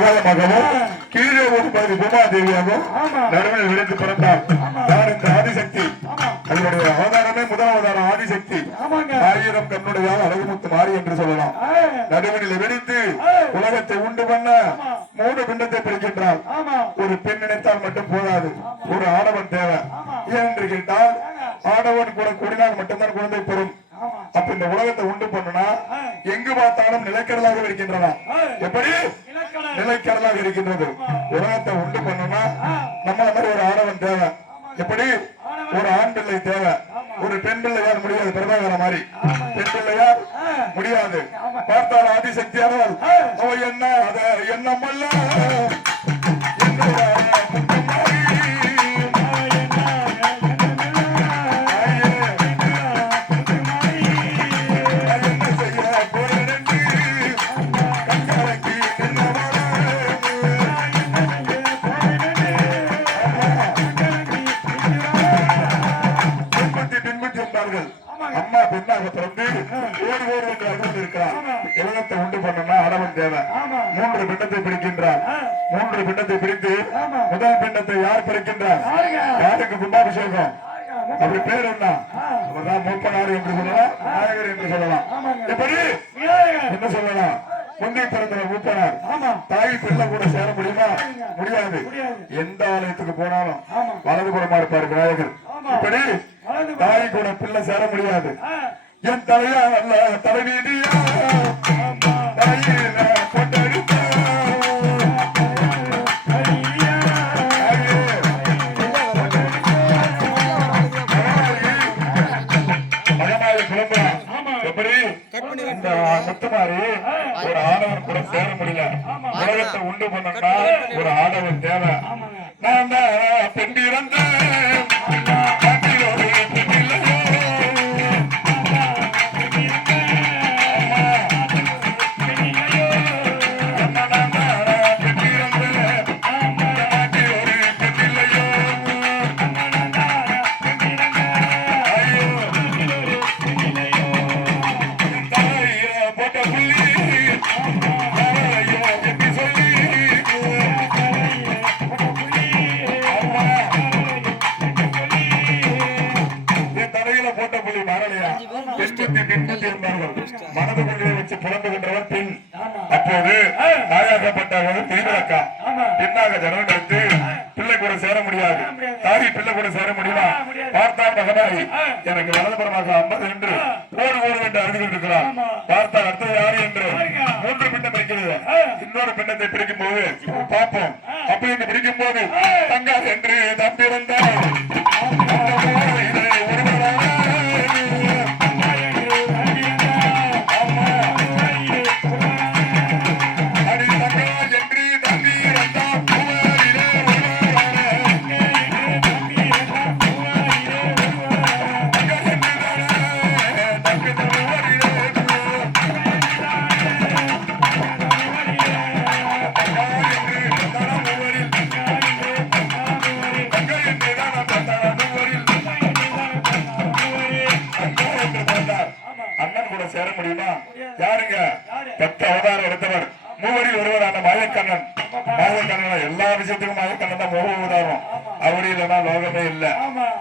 ஆகாயமாகவும் கீழே ஒரு பகுதி பூமாதேவியாகவும். நடுவில் விழுந்து பிறந்தார். யார் இந்த ஆதிசக்தி. அவருடைய அவதாரமே முதல் அவதாரம் ஆதிசக்தி. ஆயிரம் கண்ணுடையால் அழகுமுத்து மாறி என்று சொல்லலாம். ஏய், நடுவில் வெடித்து உலகத்தை உண்டு பண்ண மூணு பிண்டத்தை பிரிக்கின்றார் ஆமா. ஒரு பெண் நினைத்தால் மட்டும் போதாது. ஒரு ஆடவன் தேவை. என்று கேட்டால் ஆடவன் கூட கூடினால் மட்டும்தான் குழந்தை பெறும். அப்ப இந்த உலகத்தை உண்டு பண்ணுனா எங்கு பார்த்தாலும் நிலக்கடலாக இருக்கின்றன. எப்படி? நிலைக்கரலாக இருக்கின்றது. உலகத்தை உண்டு பண்ணுனா நம்மள மாதிரி ஒரு ஆடவன் தேவை. எப்படி? ஒரு ஆண் பிள்ளை தேவை. ஒரு பெண் பிள்ளையால் முடியாது. பிரபாகர மாதிரி. பெண் பிள்ளையால் முடியாது. பார்த்தால் ஆதிசக்தியானால் என்ன? அத என்னமல்ல மூன்று பிண்டத்தை பிடிக்கின்றார் மூன்று பிண்டத்தை பிடித்து முதல் பிண்டத்தை யார் பிடிக்கின்றார் யாருக்கு கும்பாபிஷேகம்? அப்படி பேர் என்ன? அவர்தான் மூப்பனார் என்று சொல்லலாம் நாயகர் என்று சொல்லலாம். எப்படி? என்ன சொல்லலாம்? முந்தைய பிறந்தவர் மூப்பனார். தாய் பிள்ளை கூட சேர முடியுமா? முடியாது. எந்த ஆலயத்துக்கு போனாலும் வலதுபுறமா இருப்பார் விநாயகர். இப்படி தாய் கூட பிள்ளை சேர முடியாது. என் தலையா அல்ல தலைவீதியா ஒரு ஆடவன் கூட சேர முடியல உலகத்தை உண்டு பண்ணா ஒரு ஆடவன் தேவை. நான் மகனாய் எனக்கு வலதுபுறமாக ஐம்பது என்று ஓடு ஓடு என்று அறிந்து இருக்கிறார். பார்த்தால் அடுத்தது யாரு என்று? மூன்று பிண்டம் பிடிக்கிறது இன்னொரு பிண்டத்தை பிடிக்கும் போது பார்ப்போம் அப்படி என்று பிடிக்கும் போது மாயக்கண்ணன் எல்லா விஷயத்துக்கும் மாயக்கண்ணன் தான் மூவ அவதாரம் அவர் இல்லைன்னா லோகமே இல்ல.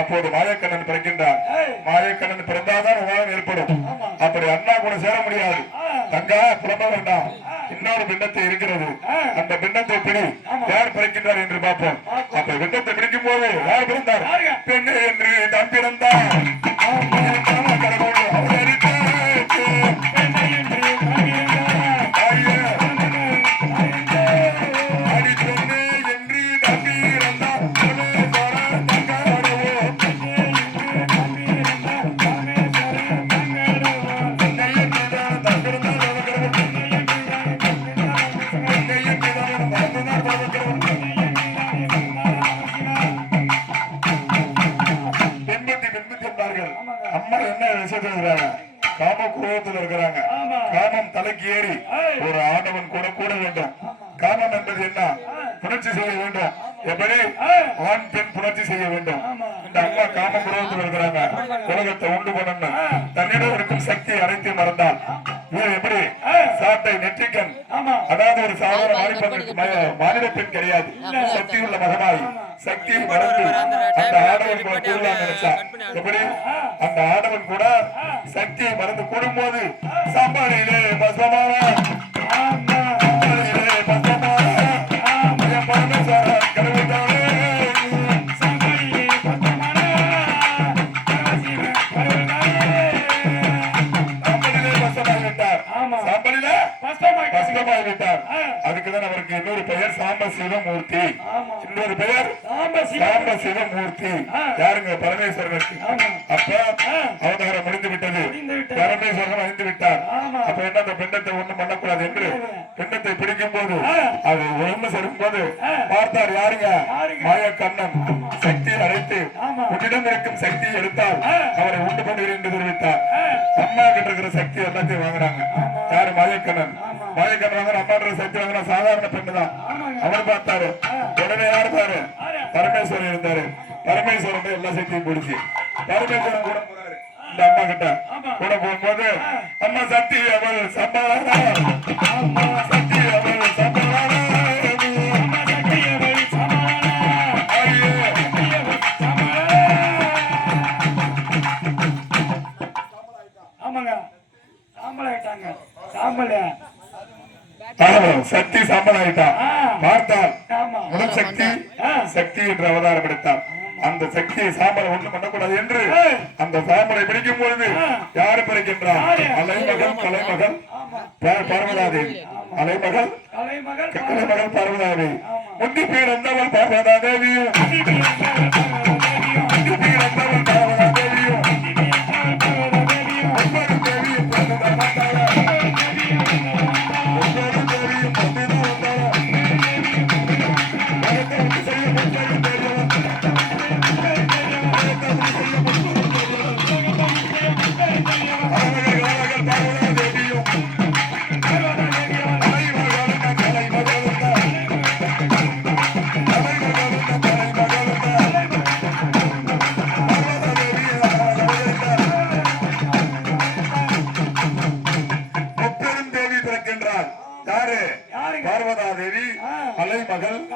அப்போது மாயக்கண்ணன் பிறக்கின்றார். மாயக்கண்ணன் பிறந்தாதான் உலகம் ஏற்படும். அப்படி அண்ணா கூட சேர முடியாது. தங்கா புலம்ப வேண்டாம் இன்னொரு பிண்டத்தை இருக்கிறது. அந்த பிண்டத்தை பிடி. யார் பிறக்கின்றார் என்று பார்ப்போம். அப்ப பிண்டத்தை பிடிக்கும் போது யார் பிறந்தார்? பெண்ணு என்று தான் பிறந்தார். விஷயத்துல இருக்கிறாங்க காம குரோகத்தில் இருக்கிறாங்க. காமம் தலைக்கு ஏறி ஒரு ஆடவன் கூட கூட வேண்டும். காமம் என்பது என்ன? புணர்ச்சி செய்ய வேண்டும். எப்படி? ஆண் பெண் புணர்ச்சி செய்ய வேண்டும். இந்த அம்மா காம குரோகத்தில் இருக்கிறாங்க. உலகத்தை உண்டு பண்ணணும். தன்னிடம் இருக்கும் சக்தி அனைத்தையும் மறந்தால். இவன் எப்படி. சாட்டை நெற்றிக்கண். ஆமா. அதாவது ஒரு சாதாரண மாநில பெண் கிடையாது. சக்தி உள்ள மகனாய் சக்தி மறந்து அந்த ஆடவன் கூட கூடலாம் நினைச்சா. எப்படி? அந்த ஆடவன் கூட சக்தியை மறந்து கூடும்போது சாம்பாரிலே பசமான ஆ. அதுக்குதான் அவருக்கு இன்னொரு பெயர் சாம்ப சிவமூர்த்தி இன்னொரு பெயர் சாம்ப சிவமூர்த்தி. யாருங்க பரமேஸ்வரனுக்கு அப்ப. அவதாரம் முடிந்து விட்டது. பரமேஸ்வரன் அழிந்து விட்டார். அப்ப என்ன அந்த பிண்டத்தை ஒண்ணும் பண்ணக்கூடாது என்று பிண்டத்தை பிடிக்கும் போது. அது ஒண்ணு செல்லும் போது. பார்த்தார் யாருங்க யாருங்க? மாயக்கண்ணன் சக்தியை அழைத்து. உன்னிடம் இருக்கும் சக்தியை எடுத்தால். அவரை உண்டு பண்ணுகிறேன் என்று தெரிவித்தார். அம்மா கிட்ட இருக்கிற சக்தி எல்லாத்தையும் வாங்குறாங்க யாரு மாயக்கண்ணன் வாங்குற அம்மான்ற சக்தி வாங்குற சாதாரண பெண்ணு தான். அவர் பார்த்தாரு. உடனே யாரு பாரு? பரமேஸ்வரன் இருந்தாரு. பரமேஸ்வரன் எல்லா சக்தியும் பிடிச்சி. பரமேஸ்வரன் கூட போறாரு. இந்த அம்மா கிட்ட. கூட போகும்போது அம்மா சக்தி அவள் சம்பாதா அம்மா சக்தி அவள் சம்பாதா பார்த்தால் முதல் சக்தி. சக்தி என்று அவதாரம் எடுத்தார் அந்த சக்தியை சாம்பலை ஒண்ணும் பண்ணக்கூடாது என்று. அந்த சாம்பலை பிடிக்கும் பொழுது. யாரு பிடிக்கின்றார்? அலைமகள் கலைமகள் பார்வதாதேவி. அலைமகள் கலைமகள் பார்வதாதேவி. முந்தி பிறந்தவள் பார்வதாதேவியும்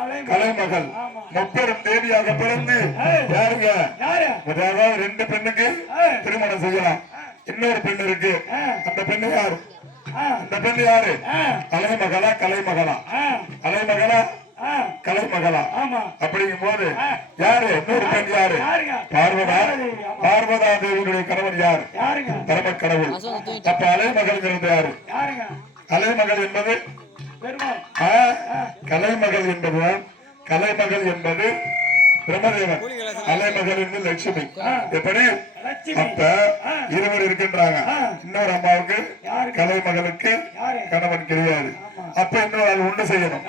கலைமகள். கலைமகள். முப்பெரும் தேவியாக பிறந்து. யாருங்க? யாரு? அதாவது ரெண்டு பெண்ணுக்கு. திருமணம் செய்யலாம். இன்னொரு பெண் இருக்கு. அந்த பெண்ணு யாரு? அந்த பெண்ணு யாரு? அலைமகளா கலைமகளா ஆ அலைமகளா ஆ கலைமகளா? ஆமா. அப்படிங்கும் போது யாரு? இன்னொரு பெண் யாரு? பார்வதா. பார்வதி, தேவியுடைய கணவன் யார்? யாருங்க? பரம கடவுள் அப்ப அலைமகள்ங்கிறது யாரு? யாருங்க? கலைமகள் என்பது கலைமகள் என்பதுதான். கலைமகள் என்பது பிரம்மதேவன். அலைமகள் என்று லட்சுமி. எப்படி? அப்ப இருவர் இருக்கின்றாங்க. இன்னொரு அம்மாவுக்கு? கலைமகளுக்கு கணவன் கிடையாது. அப்ப இன்னொரு ஆள் உண்டு செய்யணும்.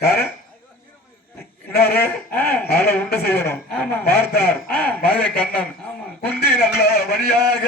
யாரு? இன்னொரு ஆளை உண்டு செய்யணும். பார்த்தார். மாய கண்ணன் குந்தி நல்ல வழியாக.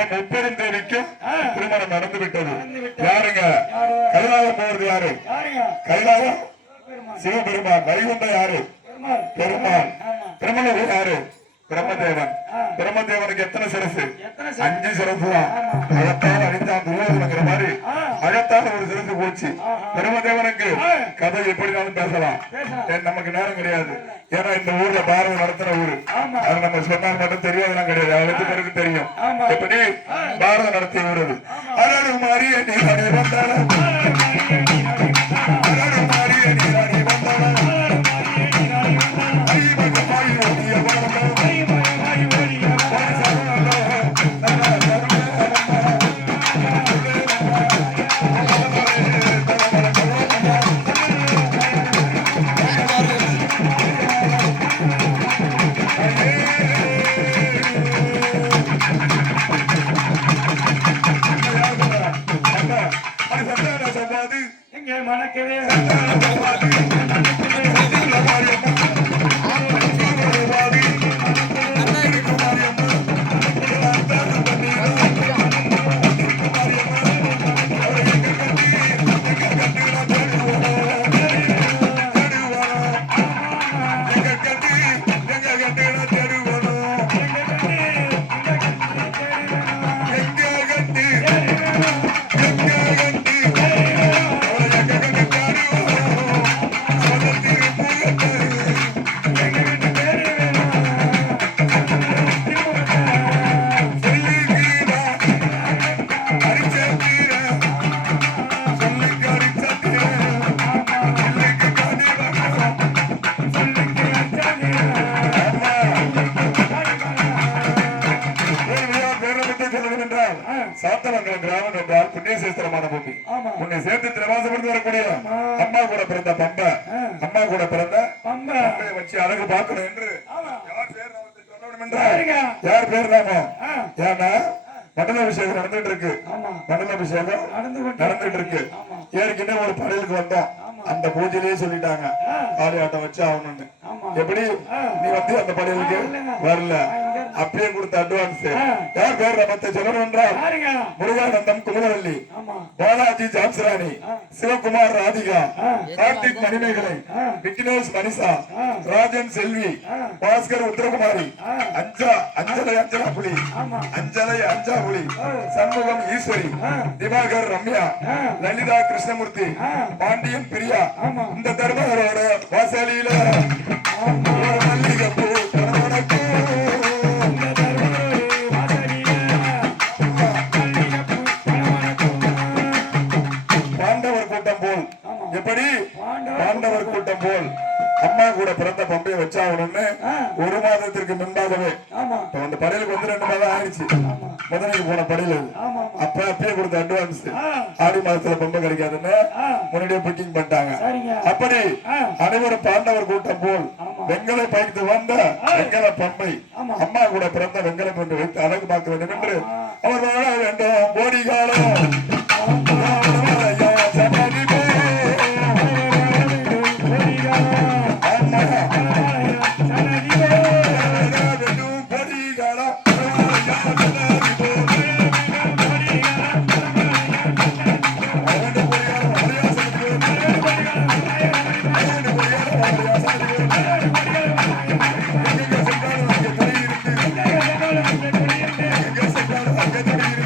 அப்ப முப்பெரும் தேவிக்கும் திருமணம் நடந்து விட்டது யாருங்க? கைலாயம் போறது யாரு? கைலாயம் சிவபெருமான். வைகுண்டம் யாரு? ஆமா. திருமணம் யாரு? பிரம்மதேவன். பிரம்மதேவனுக்கு எத்தனை சிரசு எத்தனை அஞ்சு சிரசு தான் ஒரு சிறந்து போச்சு. பிரம்மதேவனுக்கு கதை எப்படினாலும் பேசலாம். நமக்கு நேரம் கிடையாது. ஏன்னா இந்த ஊர்ல பாரதம் நடத்துற ஊரு. அது நம்ம சொன்னால் மட்டும் தெரியாதெல்லாம் கிடையாது. அவ்வளவு பேருக்கு தெரியும். எப்படி? பாரதம் நடத்திய ஊர் அது. அலறு மாறிய நீராடி சந்தான சம்பாது எங்க மணக்கவே சந்தான புண்ணியசேஸ்திரமான பூமி. உன்னை சேர்த்து திரவாசப்படுத்தி வரக்கூடிய அம்மா கூட பிறந்த பம்ப. அம்மா கூட பிறந்த பம்பையை வச்சு அழகு பார்க்கணும் என்று யார் பேர் யார் பேர் ஏன்னா நடந்துட்டு இருக்கு. ஆமா. மண்டல அபிஷேகம் நடந்து கொண்டு நடந்துட்டு இருக்கு. ஆமா. ஏற்கனவே ஒரு படையலுக்கு வந்தோம். அந்த பூஜையிலேயே சொல்லிட்டாங்க. காளி ஆட்டம் வச்சு ஆகணும்னு. எப்படி? நீ வந்து அந்த படையலுக்கு வரல. அப்பயே கொடுத்த அட்வான்ஸ் யார் பேர் நாமத்தை சொல்லணும் என்றால் முருகானந்தம் குமரவல்லி ஆமா. பாலாஜி ஜான்சராணி சிவகுமார் ராதிகா கார்த்திக் மணிமேகலை விக்னேஷ் மனிஷா ராஜன் செல்வி பாஸ்கர் உத்தரகுமாரி அஞ்சா அஞ்சலை அஞ்சலா புலி ஆமா. அஞ்சலை அஞ்சா புலி சண்முகம் ஈஸ்வரி திவாகர் ரம்யா லலிதா கிருஷ்ணமூர்த்தி பாண்டியன் பிரியா. இந்த தர்மகரோட வாசலியில கூட பிறந்த பம்பையை வச்சாகணும்னு ஒரு மாதத்திற்கு முன்பாகவே. அந்த படையலுக்கு வந்து ரெண்டு மாதம் ஆயிடுச்சு. முதலைக்கு போன படையல் அப்ப அப்பயே கொடுத்த அட்வான்ஸ் ஆடி மாதத்துல பம்பை கிடைக்காதுன்னு முன்னாடியே புக்கிங் பண்ணிட்டாங்க. அப்படி அனைவரும் பாண்டவர் கூட்டம் போல். வெங்கலை பாய்த்து வந்த வெங்கல பம்பை ஆமா. அம்மா கூட பிறந்த வெங்கலம் என்று வைத்து அழகு பார்க்க வேண்டும் என்று அவர் வேண்டும். கோடி காலம். ஆ